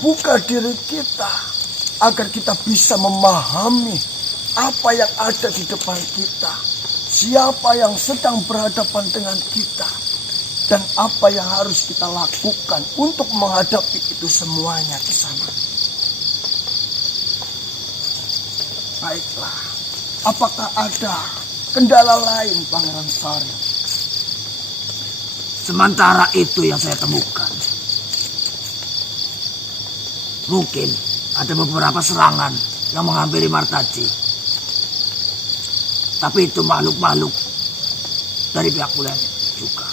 membuka diri kita agar kita bisa memahami apa yang ada di depan kita, siapa yang sedang berhadapan dengan kita, dan apa yang harus kita lakukan untuk menghadapi itu semuanya di sana. Baiklah, apakah ada kendala lain, Pangeran Sari? Sementara itu yang saya temukan. Mungkin ada beberapa serangan yang menghampiri Martaji. Tapi itu makhluk-makhluk dari pihak bulan juga.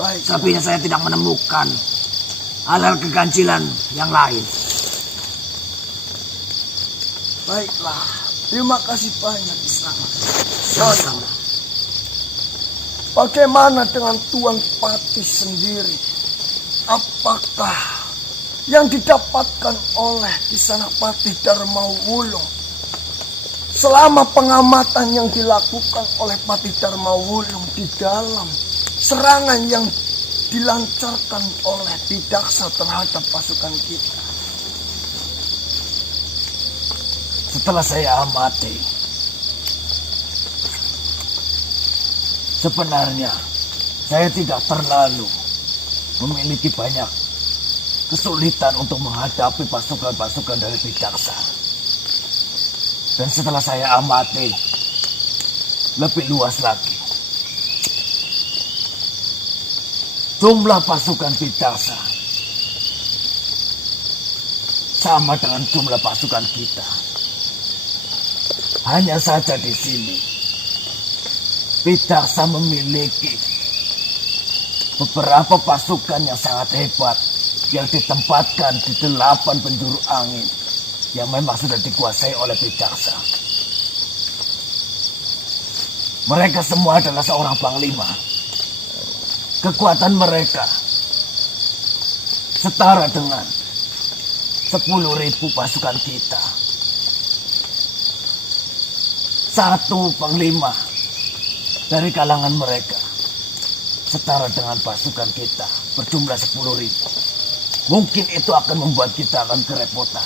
Baik. Tapi saya tidak menemukan hal-hal keganjilan yang lain. Baiklah, terima kasih banyak Kisana. Sama-sama. Bagaimana dengan Tuan Patih sendiri? Apakah yang didapatkan oleh Kisana Patih Darmawulung selama pengamatan yang dilakukan oleh Patih Darmawulung di dalam serangan yang dilancarkan oleh Bidaksa terhadap pasukan kita? Setelah saya amati, sebenarnya saya tidak terlalu memiliki banyak kesulitan untuk menghadapi pasukan-pasukan dari Bidaksa. Dan setelah saya amati lebih luas lagi, jumlah pasukan Bidaksa sama dengan jumlah pasukan kita. Hanya saja di sini Bidaksa memiliki beberapa pasukan yang sangat hebat yang ditempatkan di 8 penjuru angin yang memang sudah dikuasai oleh Bidaksa. Mereka semua adalah seorang panglima. Kekuatan mereka setara dengan 10.000 pasukan kita. Satu panglima dari kalangan mereka setara dengan pasukan kita berjumlah 10.000. Mungkin itu akan membuat kita akan kerepotan.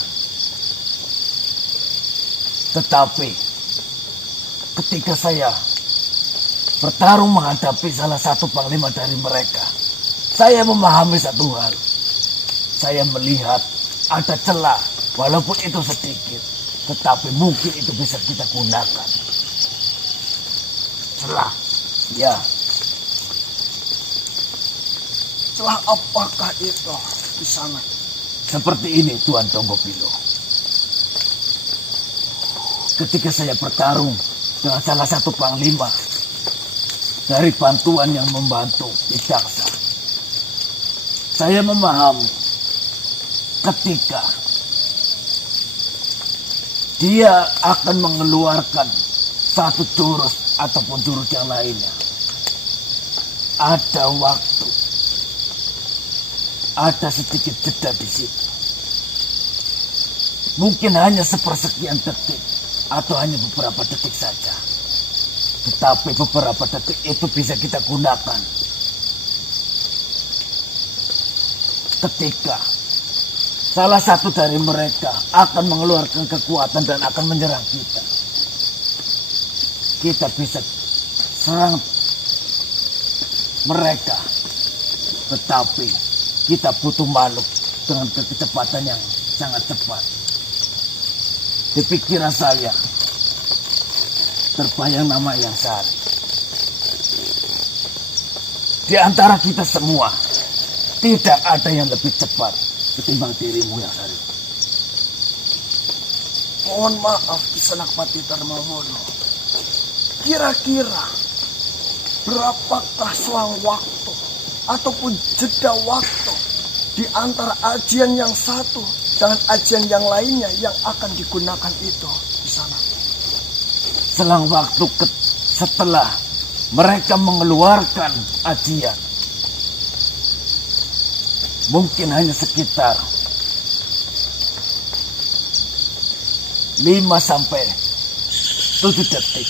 Tetapi ketika saya bertarung menghadapi salah satu panglima dari mereka, saya memahami satu hal. Saya melihat ada celah, walaupun itu sedikit, tetapi mungkin itu bisa kita gunakan. Celah. Ya. Celah apakah itu di sana? Seperti ini, Tuan Tonggopilo. Ketika saya bertarung dengan salah satu panglima dari bantuan yang membantu Bidaksa, saya memahami ketika dia akan mengeluarkan satu jurus ataupun jurus yang lainnya, ada waktu, ada sedikit jeda di situ. Mungkin hanya sepersekian detik atau hanya beberapa detik saja. Tetapi beberapa detik itu bisa kita gunakan ketika salah satu dari mereka akan mengeluarkan kekuatan dan akan menyerang kita. Kita bisa serang mereka, tetapi kita butuh makhluk dengan kecepatan yang sangat cepat. Di pikiran saya terbayang nama Yang Sari. Di antara kita semua tidak ada yang lebih cepat ketimbang dirimu, Yang Sari. Mohon maaf Kisanak Patih Darmawulung. Kira-kira berapakah selang waktu ataupun jeda waktu di antara ajian yang satu dengan ajian yang lainnya yang akan digunakan itu di sana? Selang waktu setelah mereka mengeluarkan ajian, mungkin hanya sekitar 5 sampai 7 detik.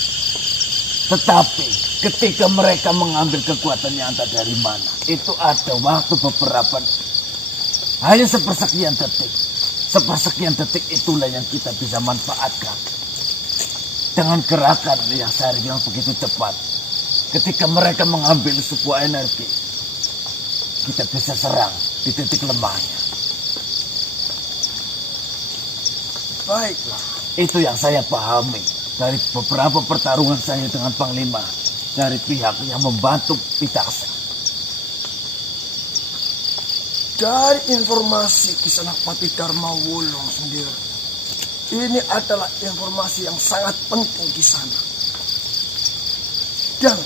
Tetapi ketika mereka mengambil kekuatannya entah dari mana, itu ada waktu beberapa Hanya sepersekian detik. Sepersekian detik itulah yang kita bisa manfaatkan. Dengan gerakan yang saya bilang begitu cepat. Ketika mereka mengambil sebuah energi, kita bisa serang di titik lemahnya. Baiklah. Itu yang saya pahami dari beberapa pertarungan saya dengan Panglima dari pihak yang membantu Pitaksa. Dari informasi Kisanak Pati Dharma Wulung sendiri, ini adalah informasi yang sangat penting di sana. Dan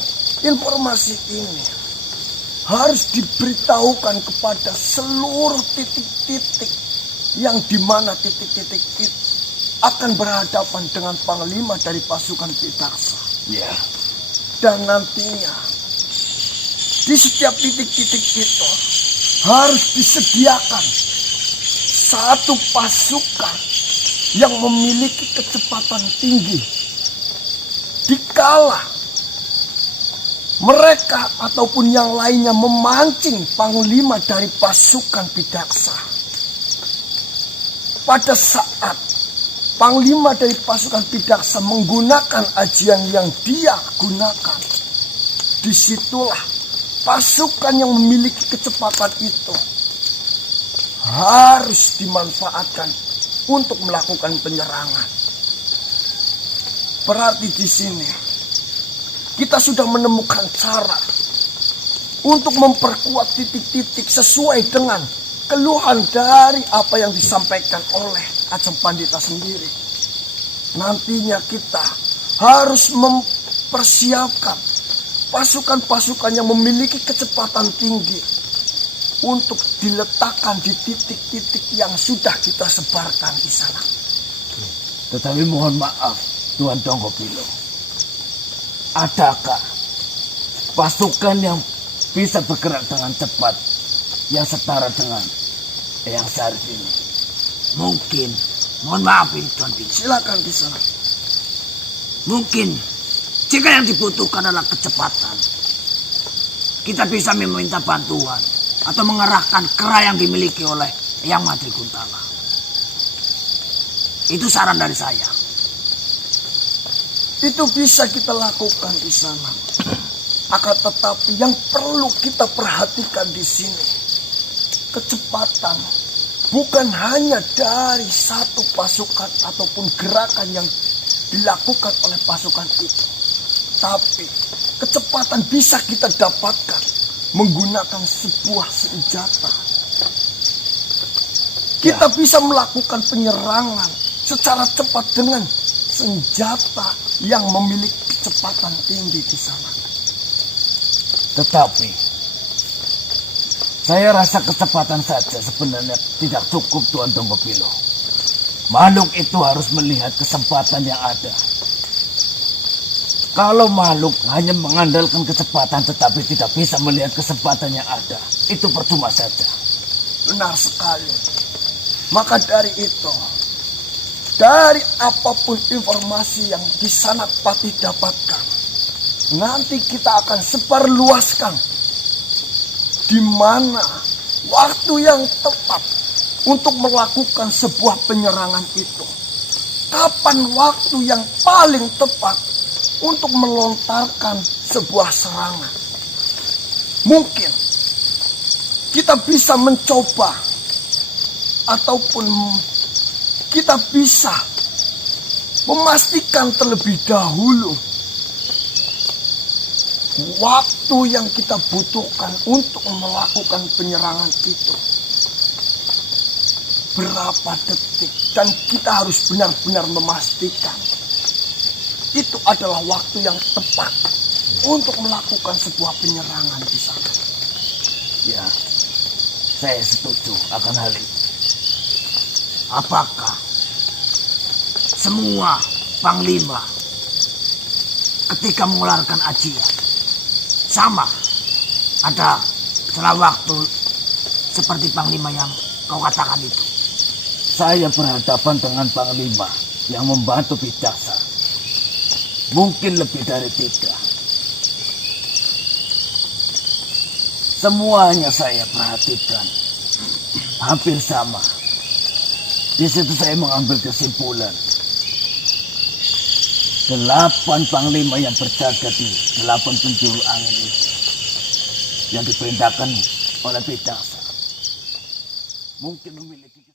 informasi ini harus diberitahukan kepada seluruh titik-titik yang dimana titik-titik itu akan berhadapan dengan Panglima dari pasukan Pitaksa. Ya, Dan nantinya di setiap titik-titik itu harus disediakan satu pasukan yang memiliki kecepatan tinggi. Dikala mereka ataupun yang lainnya memancing Panglima dari pasukan Pitaksa, pada saat Panglima dari pasukan Pitaksa menggunakan ajian yang dia gunakan, disitulah pasukan yang memiliki kecepatan itu harus dimanfaatkan untuk melakukan penyerangan. Berarti di sini kita sudah menemukan cara untuk memperkuat titik-titik sesuai dengan keluhan dari apa yang disampaikan oleh Ajeng Pandita sendiri. Nantinya kita harus mempersiapkan pasukan-pasukan yang memiliki kecepatan tinggi untuk diletakkan di titik-titik yang sudah kita sebarkan di sana. tetapi mohon maaf Tuan Donggopilo. Adakah pasukan yang bisa bergerak dengan cepat yang setara dengan Eyang Syarif ini? Mungkin, mohon maaf ini Tuan Pilo. Silakan di sana. Mungkin jika yang dibutuhkan adalah kecepatan, kita bisa meminta bantuan atau mengerahkan kera yang dimiliki oleh Eyang Madri Kuntala. Itu saran dari saya. Itu bisa kita lakukan di sana. Akan tetapi yang perlu kita perhatikan di sini, kecepatan bukan hanya dari satu pasukan ataupun gerakan yang dilakukan oleh pasukan itu, tapi kecepatan bisa kita dapatkan menggunakan sebuah senjata. Kita bisa melakukan penyerangan secara cepat dengan senjata yang memiliki kecepatan tinggi di sana. Tetapi saya rasa kecepatan saja sebenarnya tidak cukup Tuan Donggopilo. Makhluk itu harus melihat kesempatan yang ada. Kalau makhluk hanya mengandalkan kecepatan tetapi tidak bisa melihat kesempatan yang ada, itu percuma saja. Benar sekali. Maka dari itu, dari apapun informasi yang di sana Patih dapatkan, nanti kita akan sebarluaskan di mana waktu yang tepat untuk melakukan sebuah penyerangan itu. Kapan waktu yang paling tepat untuk melontarkan sebuah serangan. Mungkin kita bisa mencoba ataupun kita bisa memastikan terlebih dahulu waktu yang kita butuhkan untuk melakukan penyerangan itu berapa detik, dan kita harus benar-benar memastikan itu adalah waktu yang tepat untuk melakukan sebuah penyerangan di sana. Ya, saya setuju akan hal itu. Apakah semua panglima ketika mengeluarkan ajian sama ada setelah waktu seperti panglima yang kau katakan itu? Saya berhadapan dengan panglima yang membantu Pitaksa. Mungkin lebih dari 3. Semuanya saya perhatikan. hampir sama. Di situ saya mengambil kesimpulan. 8 panglima yang berjaga di 8 penjuru angin itu yang diperintahkan oleh Pitangsa mungkin memiliki